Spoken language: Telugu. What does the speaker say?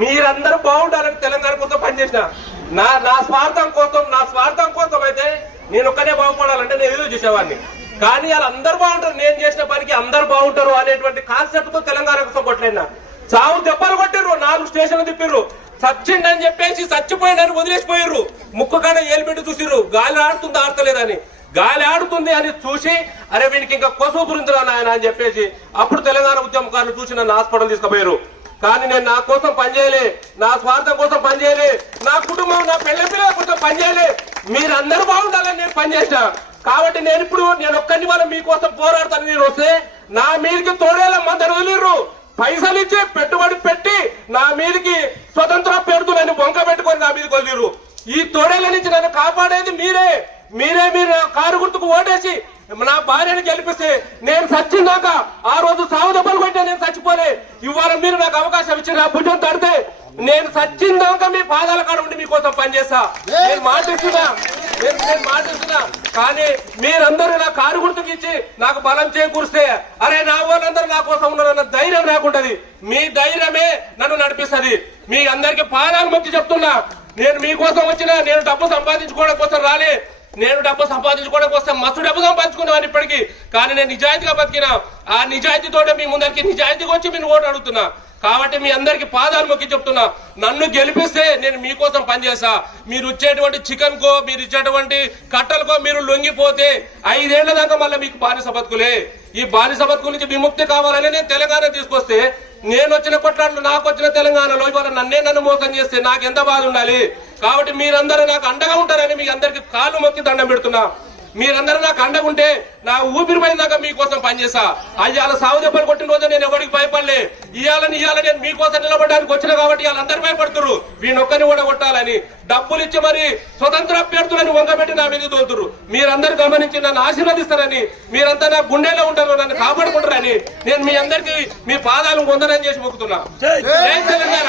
మీరందరూ బాగుండాలని తెలంగాణ కోసం పనిచేసిన నా నా స్వార్థం కోసం నా స్వార్థం కోసం అయితే నేను ఒక్కనే బాగుపడాలంటే నేను ఏదో చేసేవాడిని. కానీ వాళ్ళు అందరు బాగుంటారు. నేను చేసిన పనికి అందరు బాగుంటారు అనేటువంటి కాన్సెప్ట్తో తెలంగాణ కోసం కొట్టలేనా? చావు దెబ్బలు కొట్టిర్రు. నాలుగు స్టేషన్లు తిప్పిర్రు. చచ్చిండని చెప్పేసి చచ్చిపోయిండని వదిలేసిపోయారు ముక్కు కాడ ఏలు పెట్టి చూసిర్రు. గాలి ఆడుతుంది ఆడతలేదని. గాలి ఆడుతుంది అని చూసి అరే వీనికి ఇంకా కొసువు పురిందిరా నాయన అని చెప్పేసి అప్పుడు తెలంగాణ ఉద్యమకారులు చూసి నన్ను హాస్పిటల్ తీసుకుపోయారు కానీ నేను నా కోసం పనిచేయలే నా స్వార్థం కోసం పనిచేయలే నా కుటుంబం నా పెళ్ళి పిల్లల కోసం పనిచేయలే మీరందరూ బాగుండాలని నేను పనిచేసా కాబట్టి నేను ఇప్పుడు నేను ఒక్కరిని వాళ్ళ మీకోసం పోరాడతాను. మీరు వస్తే నా మీదకి తోడేలా మందరు వదిలిర్రు. పైసలు ఇచ్చి పెట్టుబడి పెట్టి నా మీదకి స్వతంత్ర పెడుతులని బొంక పెట్టుకొని నా మీదకి వదిలిరు ఈ తోడేల నుంచి నన్ను కాపాడేది మీరే. మీరే మీరు కారు గుర్తుకు ఓటేసి నా భార్యని గెలిపిస్తే నేను చచ్చిందాక ఆ రోజు సాగు దెబ్బలు కొట్టే నేను చచ్చిపోలే. ఇవాళ మీరు నాకు అవకాశం ఇచ్చి నా భుజం తడితే నేను చచ్చిందాక మీ పాదాల కాడ ఉండి మీకోసం పనిచేస్తా. నేను మాటిస్తున్నా. నేను నేను మాటిస్తున్నా. కానీ మీరందరూ నా కారు గుర్తుకు ఇచ్చి నాకు బలం చేకూరిస్తే అరే నా వాళ్ళందరూ నా కోసం ఉన్నారన్న ధైర్యం నాకుంటది. మీ ధైర్యమే నన్ను నడిపిస్తుంది. మీ అందరికి పాదాలు మొక్కి చెప్తున్నా. నేను మీకోసం వచ్చిన నేను డబ్బు సంపాదించుకోవడం కోసం రాలే. నేను డబ్బు సంపాదించుకోవడం వస్తే మస్తు డబ్బు సంపాదించుకున్నాను ఇప్పటికీ. కానీ నేను నిజాయితీగా బతికినా ఆ నిజాయితీతోటే మీ ముందరికి నిజాయితీగా వచ్చి మీరు ఓటు అడుగుతున్నా. కాబట్టి మీ అందరికి పాదాలు మొక్కి చెప్తున్నా నన్ను గెలిపిస్తే నేను మీకోసం పనిచేస్తా. మీరు ఇచ్చేటువంటి చికెన్ కో మీరు ఇచ్చేటువంటి కట్టలకో మీరు లొంగిపోతే ఐదేళ్ళ దాకా మళ్ళీ మీకు బానిస బతుకులే. ఈ బానిస బతుకు నుంచి విముక్తి కావాలని నేను తెలంగాణ తీసుకొస్తే నేను వచ్చిన కొట్లాట్లు నాకు వచ్చిన తెలంగాణలో ఇవాళ నన్నే నన్ను మోసం చేస్తే నాకు ఎంత బాధ ఉండాలి? కాబట్టి మీరందరూ నాకు అండగా ఉంటారని మీ అందరికి కాళ్ళు మొక్కి దండం పెడుతున్నా. మీరందరూ నాకు అండగా ఉంటే నా ఊపిరి పోయిందాక మీకోసం పనిచేసా అయ్యాల సాగు దెబ్బలు కొట్టిన రోజు నేను ఎవరికి భయపడలే. ఇవాళని ఇవాళ నేను మీకోసం నిలబడడానికి వచ్చిన కాబట్టి వాళ్ళు అందరు భయపడుతున్నారు వీణొక్కరిని కూడా కొట్టాలని. డబ్బులు ఇచ్చి మరి స్వతంత్ర అభ్యర్థులను వంగబెట్టి నా మీద తోలుతురు మీరందరూ గమనించి నన్ను ఆశీర్వదిస్తారని మీరంతా నా గుండెలో ఉంటారు నన్ను కాపాడుకుంటారని నేను మీ అందరికి మీ పాదాలు వందనం చేసి మొక్కుతున్నా. జై తెలంగాణ.